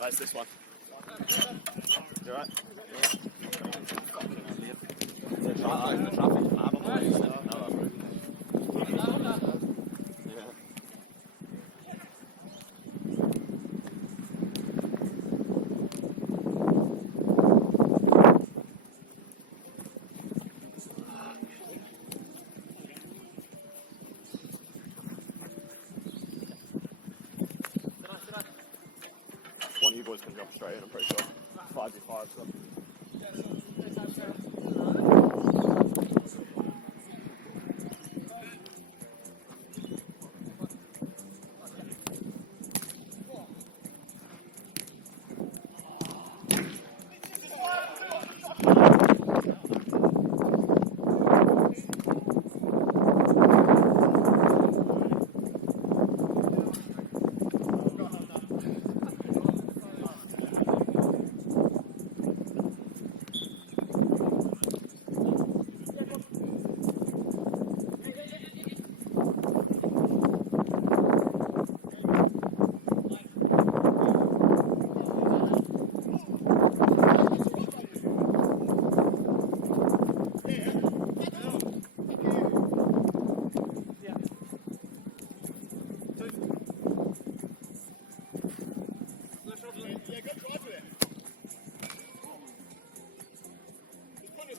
That's this one. You alright? The traffic's mad on the way, isn't it? One of you boys can jump straight in, I'm pretty sure. 5v5, so.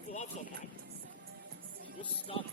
Gloves on, mate. You're stuck.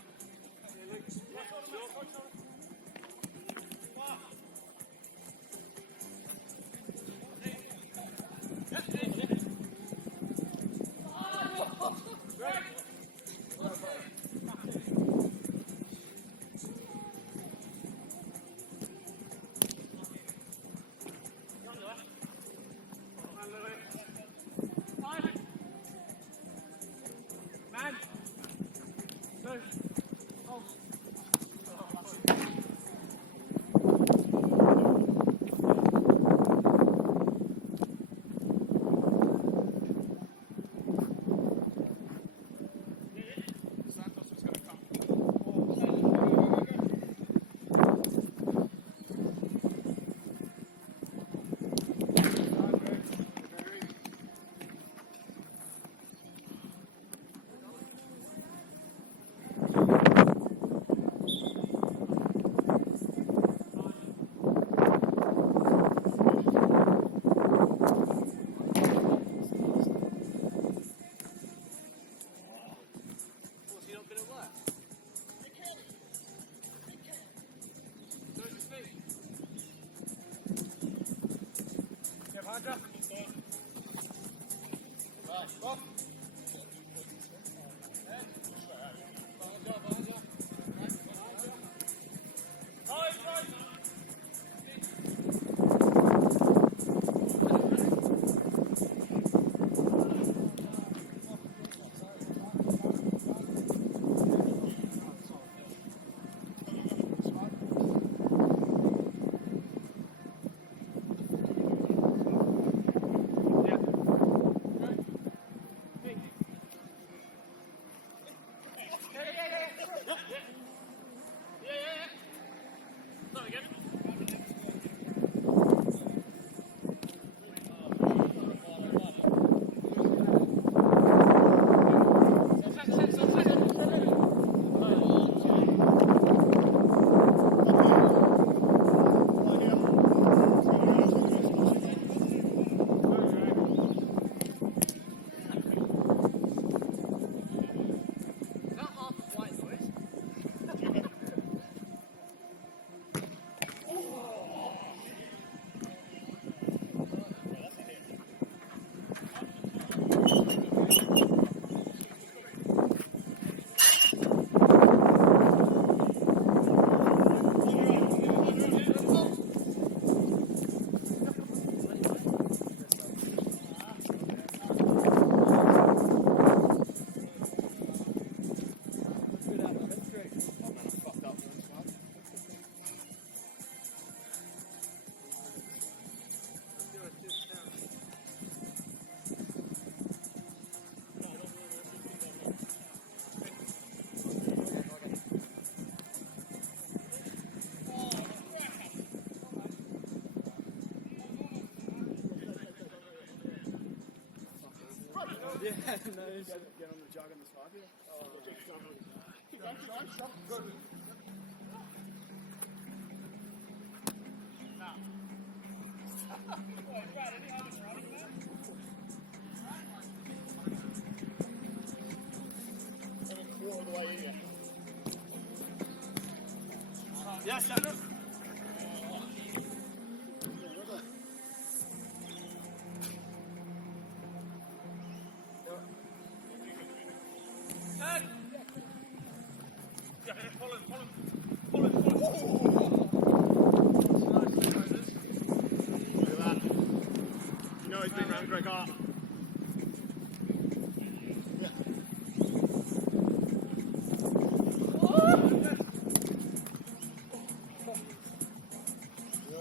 Yeah, no, get on the jug on the side here. All the way in here. Yeah, Shannon. Look at that. You know he's been round Greg Hart.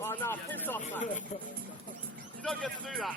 Oh no, piss off, man. You don't get to do that.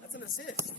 That's an assist.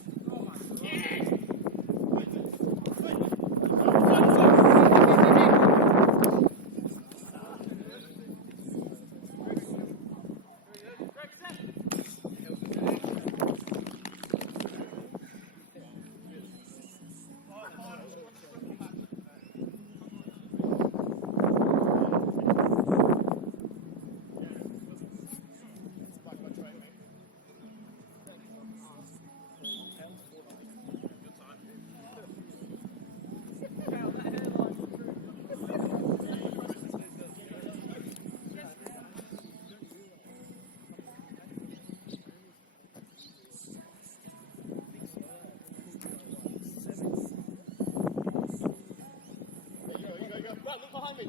Brad, look behind me.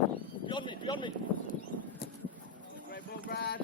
Beyond me, beyond me. Great ball, Brad.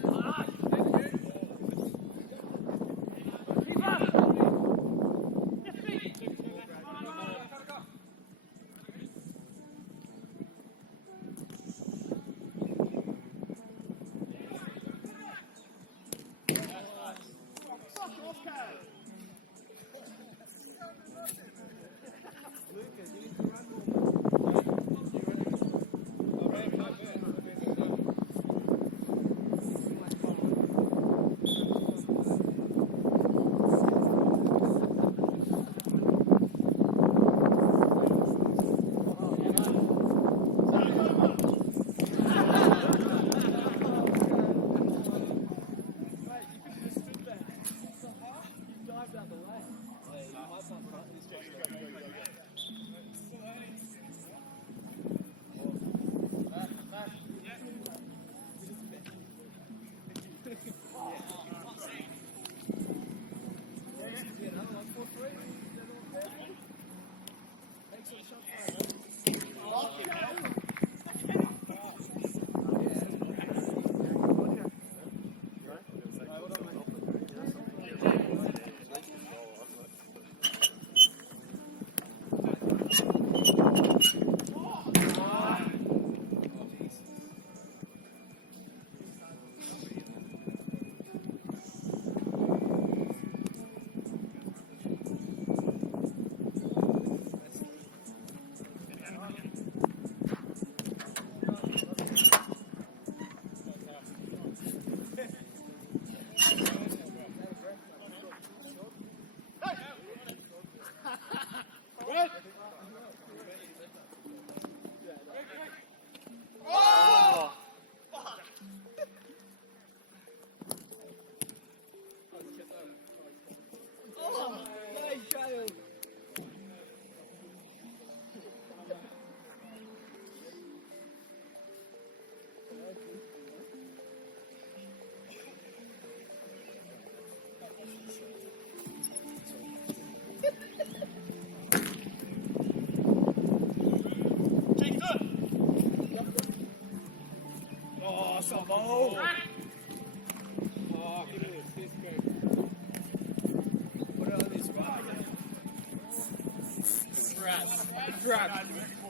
Grab.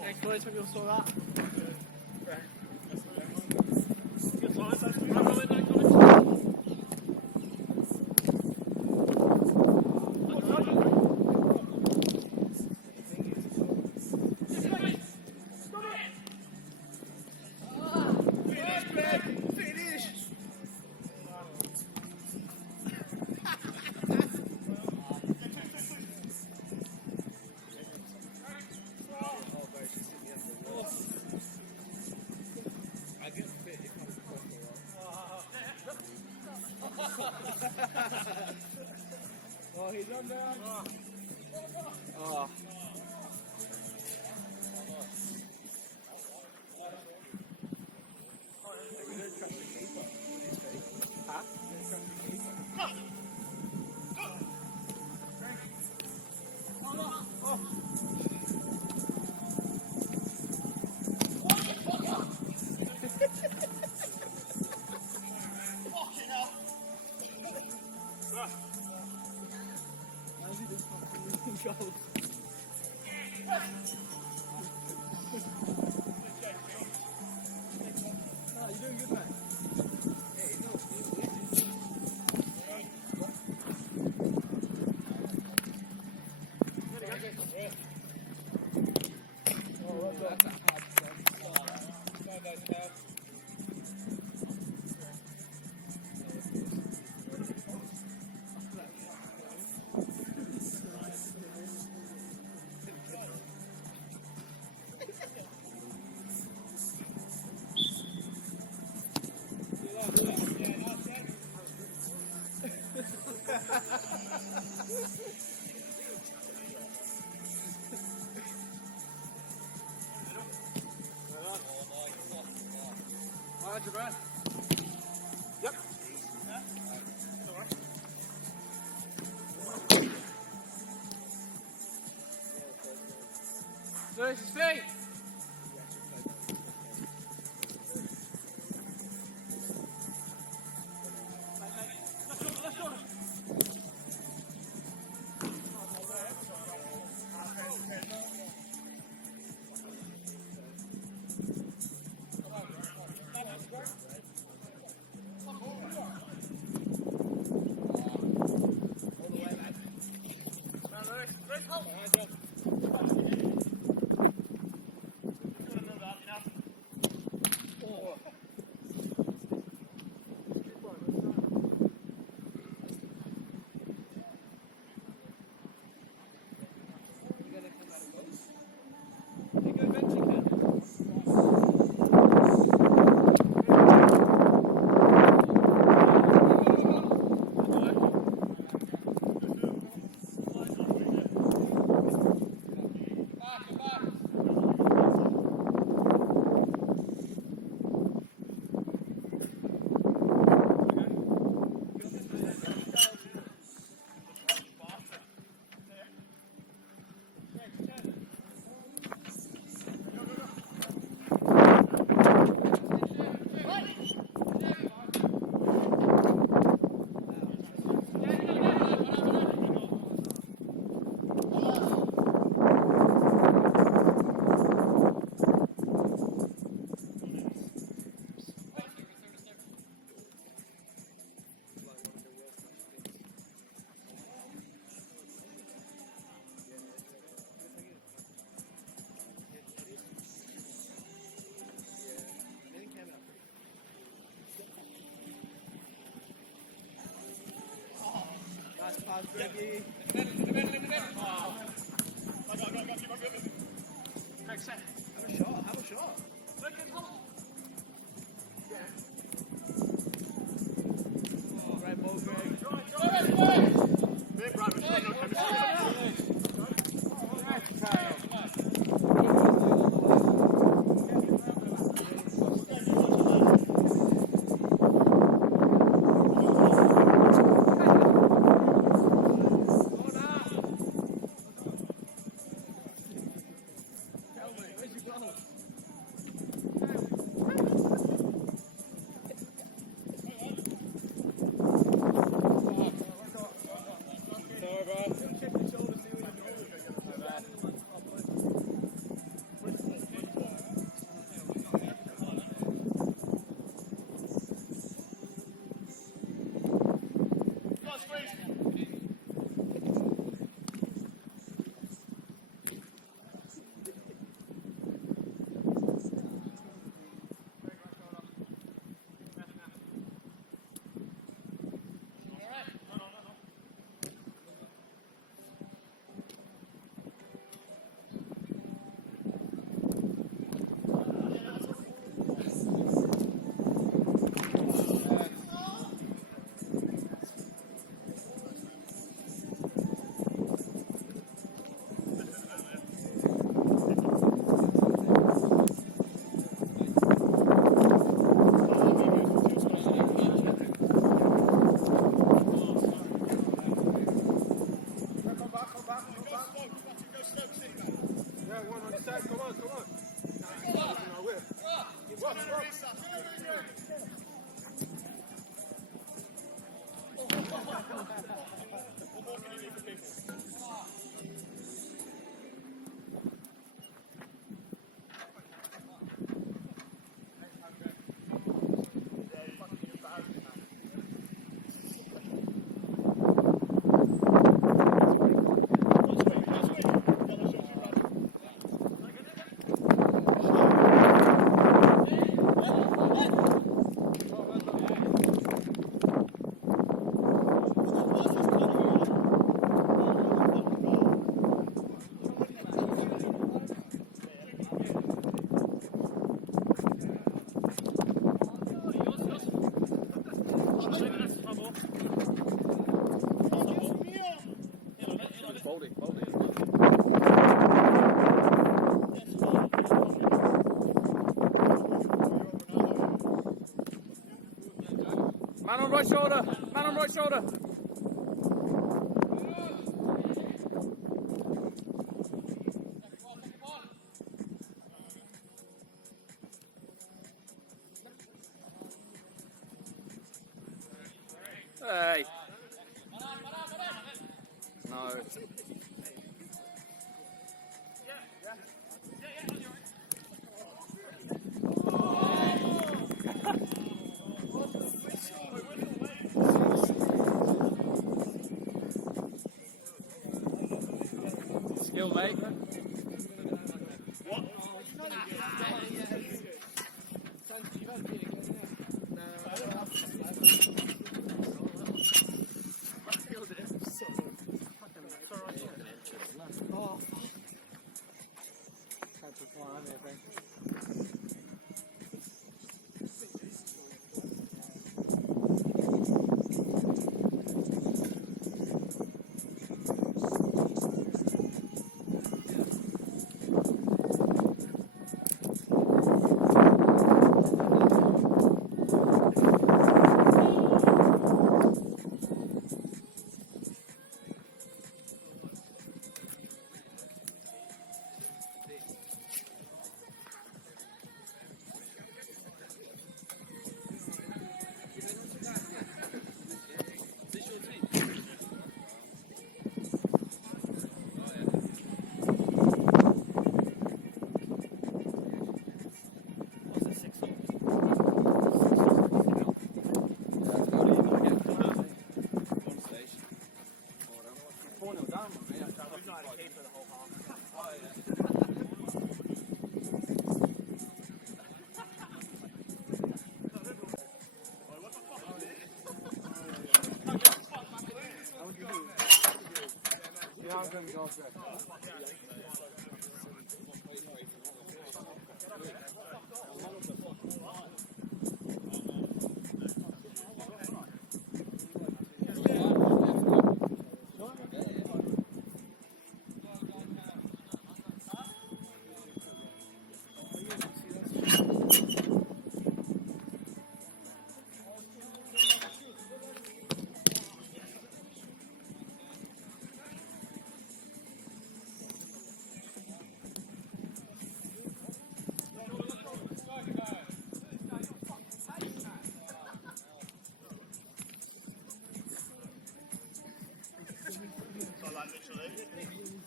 Next boys, hope you'll saw that. Right. Good line, no comment. Oh, he's on there. Oh. You're doing good, man. Yep. Nice speed. Nice pass, Greggy. Greg, set. Have a shot, have a shot. Oh, right ball, Greg. Big right, we've got no chemistry. Where's your goal? Man on right shoulder. Man on right shoulder. Hey. No. Skill, mate.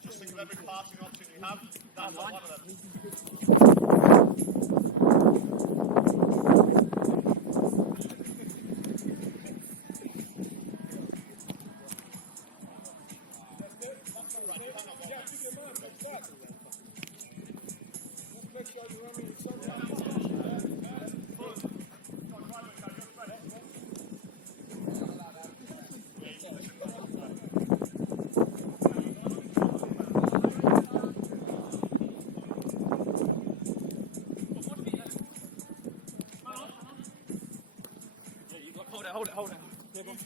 Just think of every passing option you have. That's one of them. Hold it. Yeah, go on.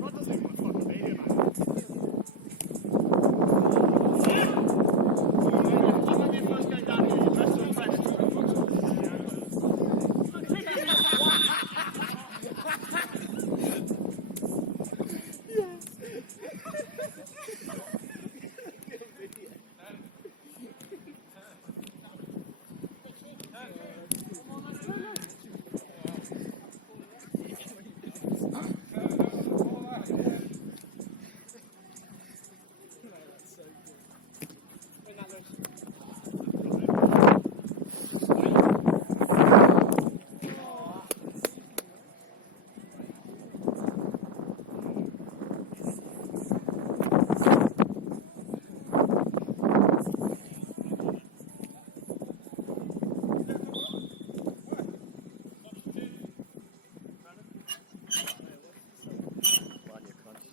Rod doesn't even want to fucking be here, man. That might be your first game down here. You're best to impress. Line your crunch.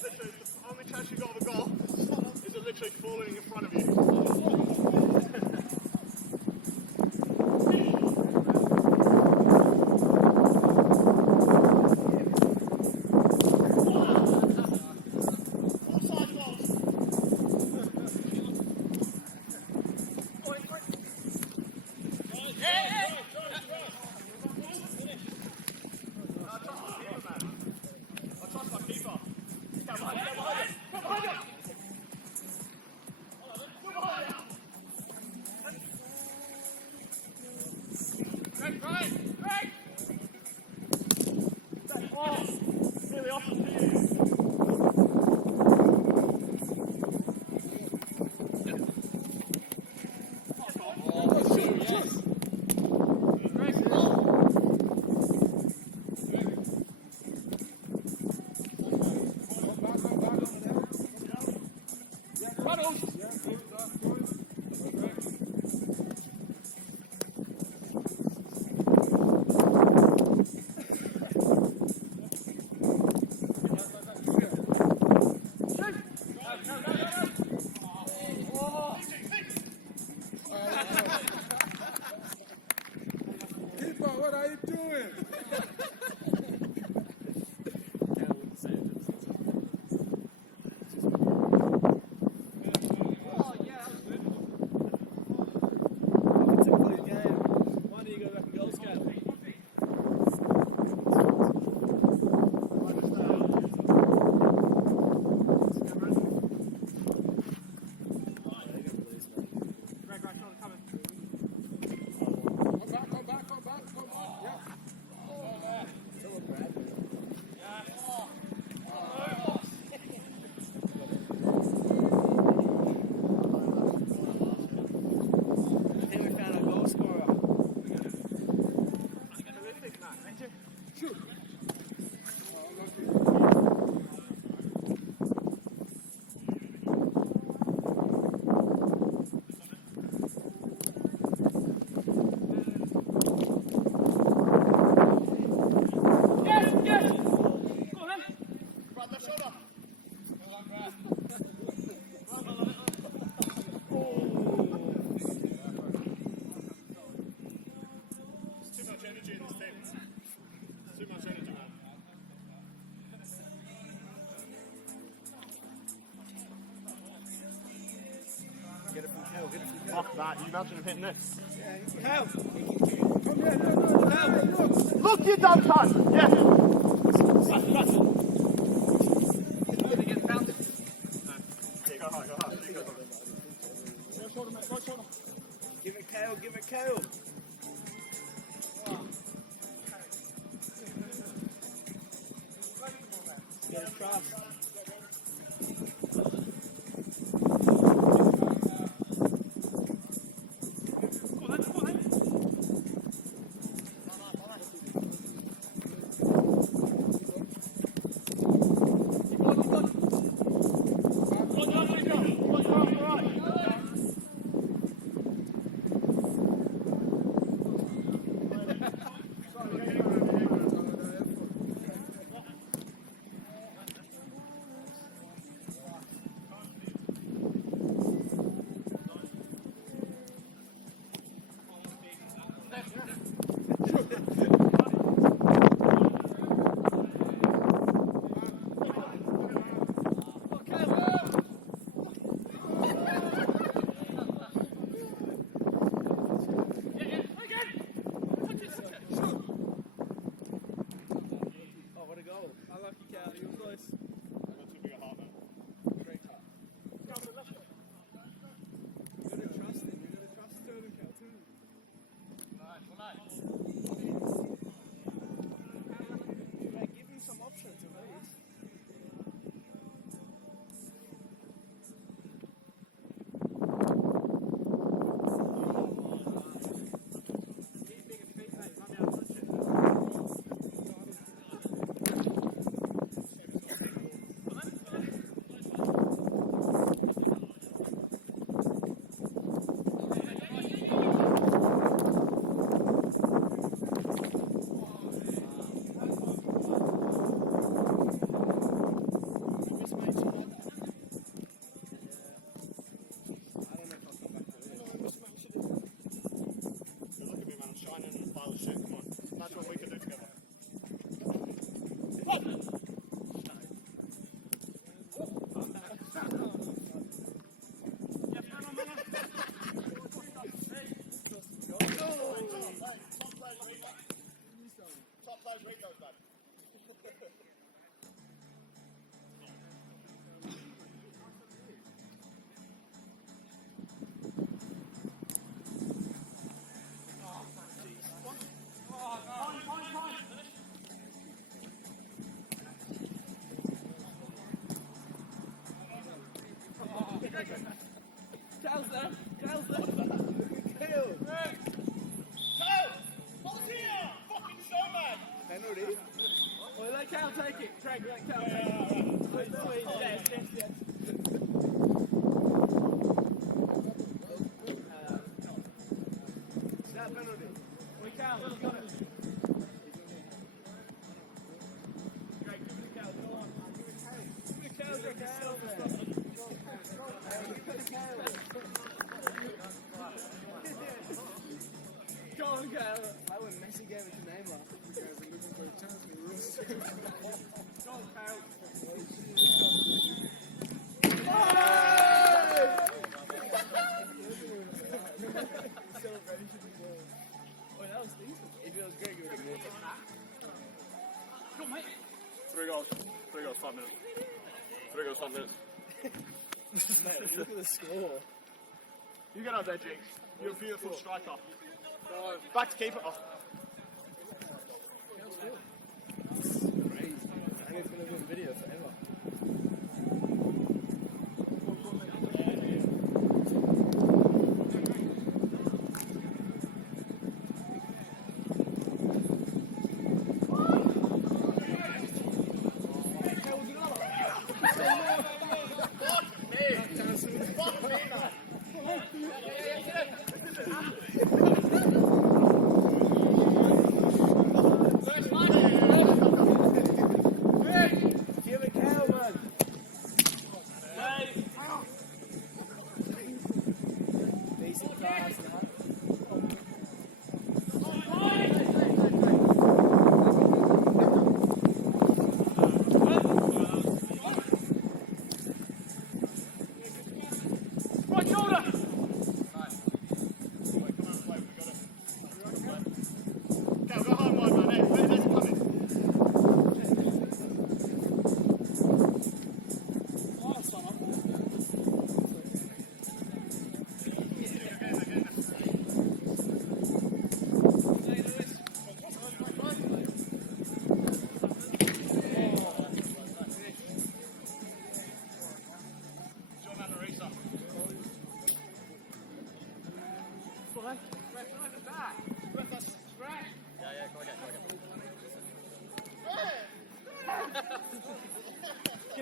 Literally, the only chance you got of a goal is it literally falling in front of you. Offside goals. I trust my keeper. Come on, come behind you. Really awesome to you. Keeper, what are you doing? Fuck that. You imagine him hitting this. Kale. Come here, look. Look, you dumb cunt! Yes! Yeah, go high, go high. You go high. Right shoulder, mate, right shoulder. Give it Kale, give it Kale. Get a trust. Kyle's there. Kyle's there. Kale. Penalty. Well, let Kyle take it. Frank, let Kyle take it. Yes, yes, yes. Is that penalty? Wait, Kyle, you got it. Great, give it to Kyle. Go on. Give it to Kyle. Give it to Kyle. Give it to Kyle. Go on, Kyle. I when Messi gave it to Neymar. You guys are looking for a chance to lose. Go on, Kyle. That was decent. If it was great, you would have moved it. Go, mate. 3 goals. 3 goals, 5 minutes. 3 goals, 5 minutes. Mate, look at the score. You get out there, Jinx. You're a beautiful striker. Back to keeper. Oh. Crazy. And it's going to be in video forever. Give it, Cal. Skip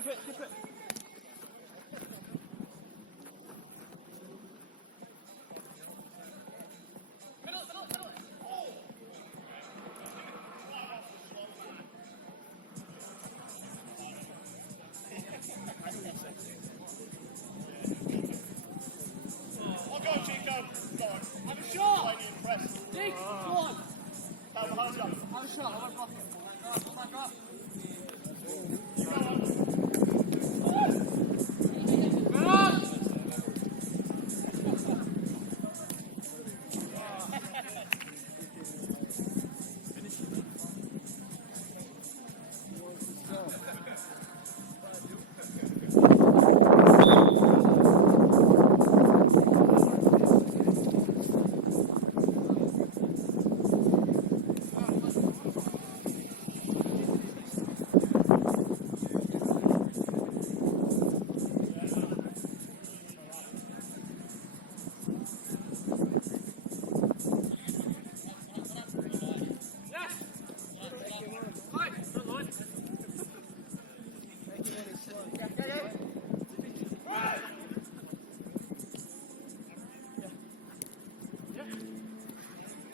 it, skip it. I'll go, Chico. Go on. I'm sure. I'm impressed. Dick, go on. How behind you? I'm shot. I want to block it. Back up.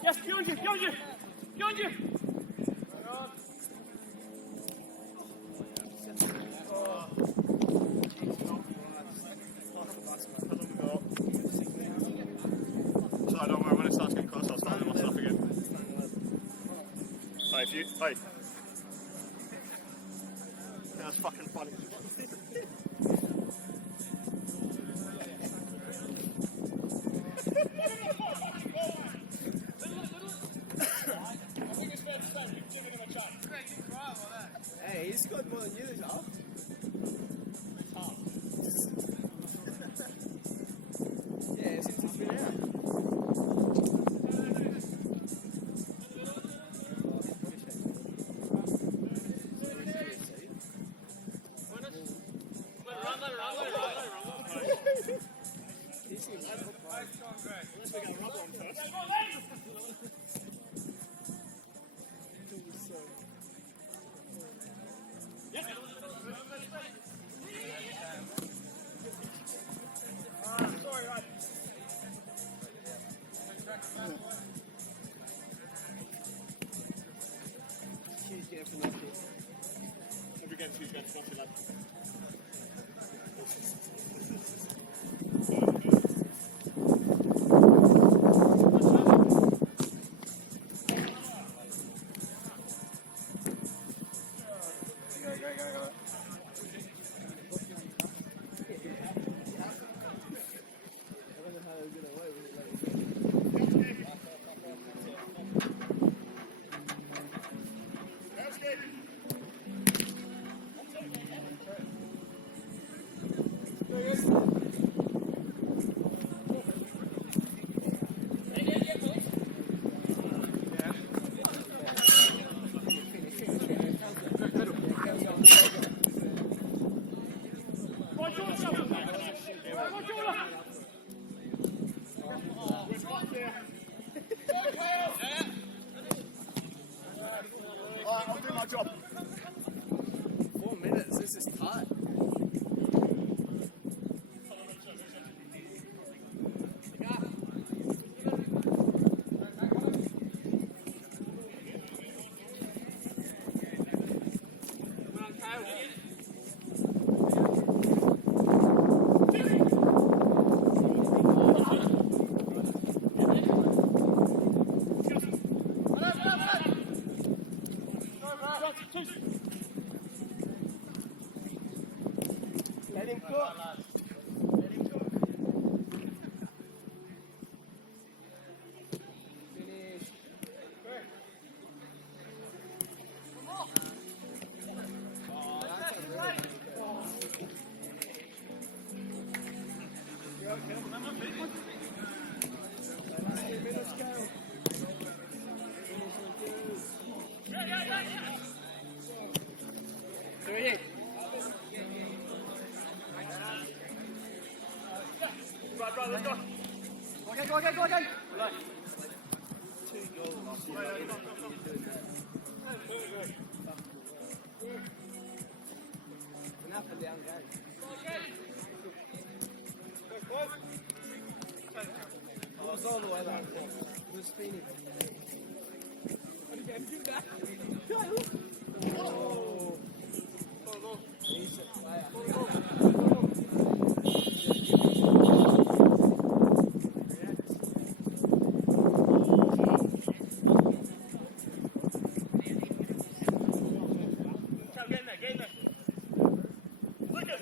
Yes, behind you, behind you, behind you. So don't worry, when it starts getting close, I'll start my stuff again. Hey, if you, hey. Yeah, that's fucking funny. Hey, he scored more than you this half. Yeah, since he's been out. She's getting from lucky. If against who's going to watch it, lad. I don't know how they were getting away with it. Like, That's good. Alright, I'll do my job. 4 minutes, this is tight. Let him cook. Let him cook. Finish. Oh, that's a really good goal. Last 2 minutes, go. Finish. Right, let's go. Go again, go again. Enough for down game. I was all the way back. It was spinning. Oh. Decent player. Get in there. Lucas!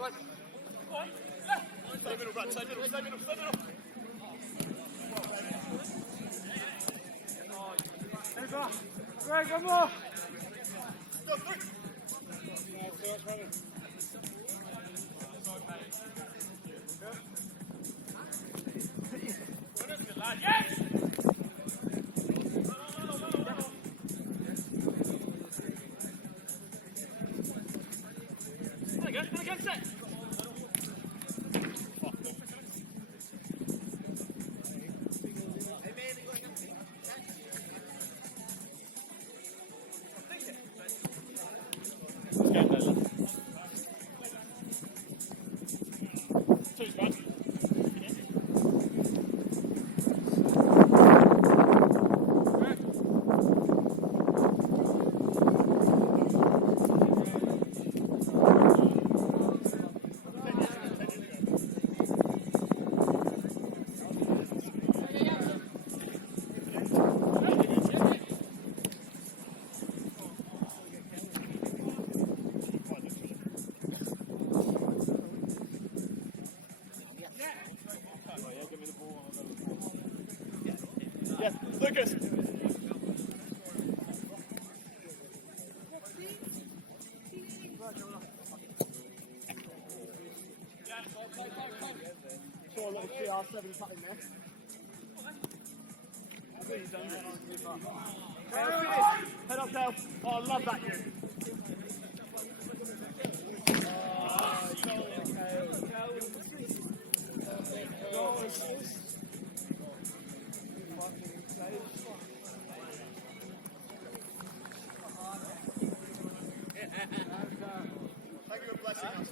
Right. Stay middle, Brad. Stay middle. Greg, one more. Go, three. Yes! Against it. Yes, Lucas. Saw a little CR7 cut in there. Head up, Dale. Oh, I love that, you. Thank you for blessing us.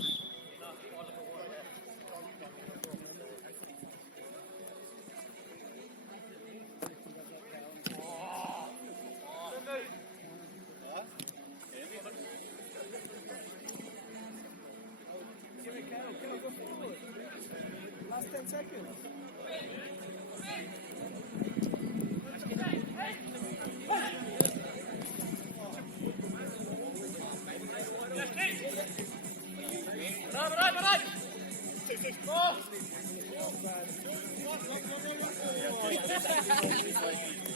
Last 10 seconds. Right.